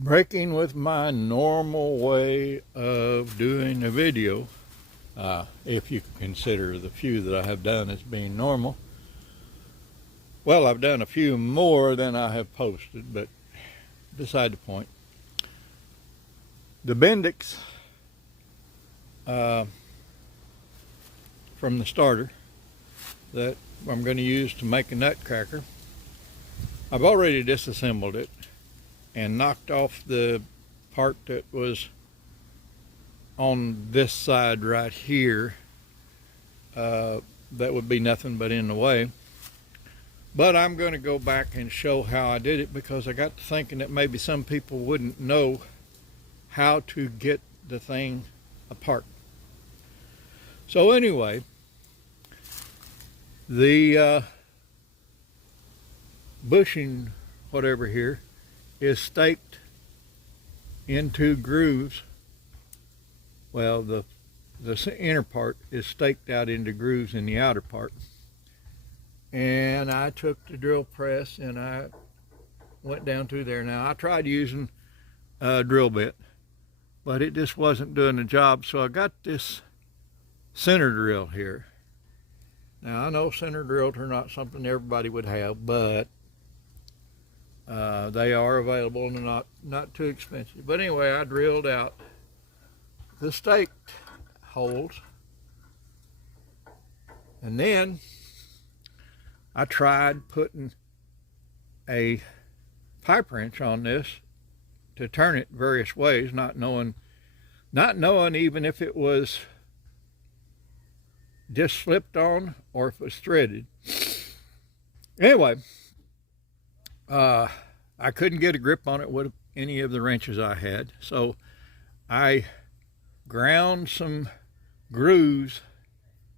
Breaking with my normal way of doing a video, if you consider the few that I have done as being normal. Well, I've done a few more than I have posted, but beside the point. The Bendix from the starter that I'm going to use to make a nutcracker, I've already disassembled it and knocked off the part that was on this side right here. That would be nothing but in the way. But I'm going to go back and show how I did it, because I got to thinking that maybe some people wouldn't know how to get the thing apart. So anyway, the bushing whatever here is staked into grooves. Well, the inner part is staked out into grooves in the outer part. And I took the drill press and I went down through there. Now, I tried using a drill bit, but it just wasn't doing the job. So I got this center drill here. Now, I know center drills are not something everybody would have, but they are available and they're not too expensive. But anyway, I drilled out the staked holes, and then I tried putting a pipe wrench on this to turn it various ways, not knowing even if it was just slipped on or if it was threaded. Anyway, I couldn't get a grip on it with any of the wrenches I had, so I ground some grooves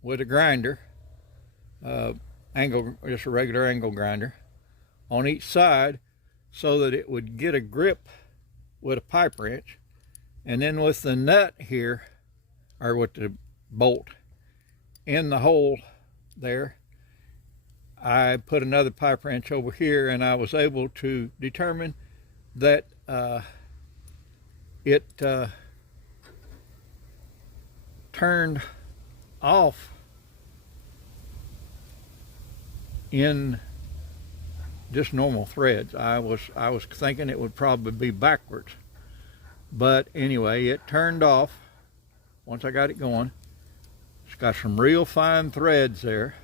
with a grinder, just a regular angle grinder, on each side, so that it would get a grip with a pipe wrench. And then with the nut here, or with the bolt in the hole there, I put another pipe wrench over here, and I was able to determine that it turned off in just normal threads. I was thinking it would probably be backwards, but anyway, it turned off once I got it going. It's got some real fine threads there,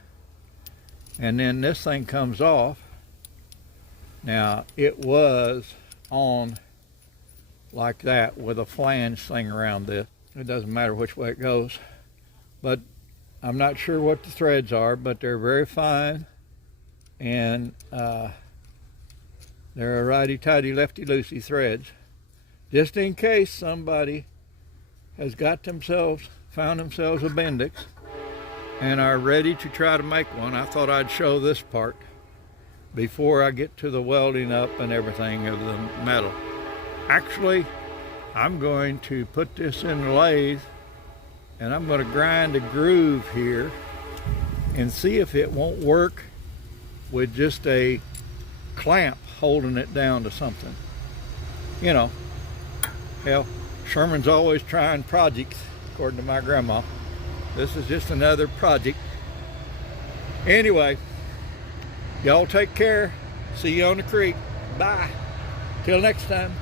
and then this thing comes off. Now, it was on like that with a flange thing around this. It doesn't matter which way it goes, but I'm not sure what the threads are, but they're very fine, and they're a righty-tighty, lefty-loosey threads. Just in case somebody has found themselves a Bendix and are ready to try to make one, I thought I'd show this part before I get to the welding up and everything of the metal. Actually, I'm going to put this in the lathe, and I'm going to grind a groove here and see if it won't work with just a clamp holding it down to something. You know, hell, Sherman's always trying projects, according to my grandma. This is just another project. Anyway, y'all take care. See you on the creek. Bye. Till next time.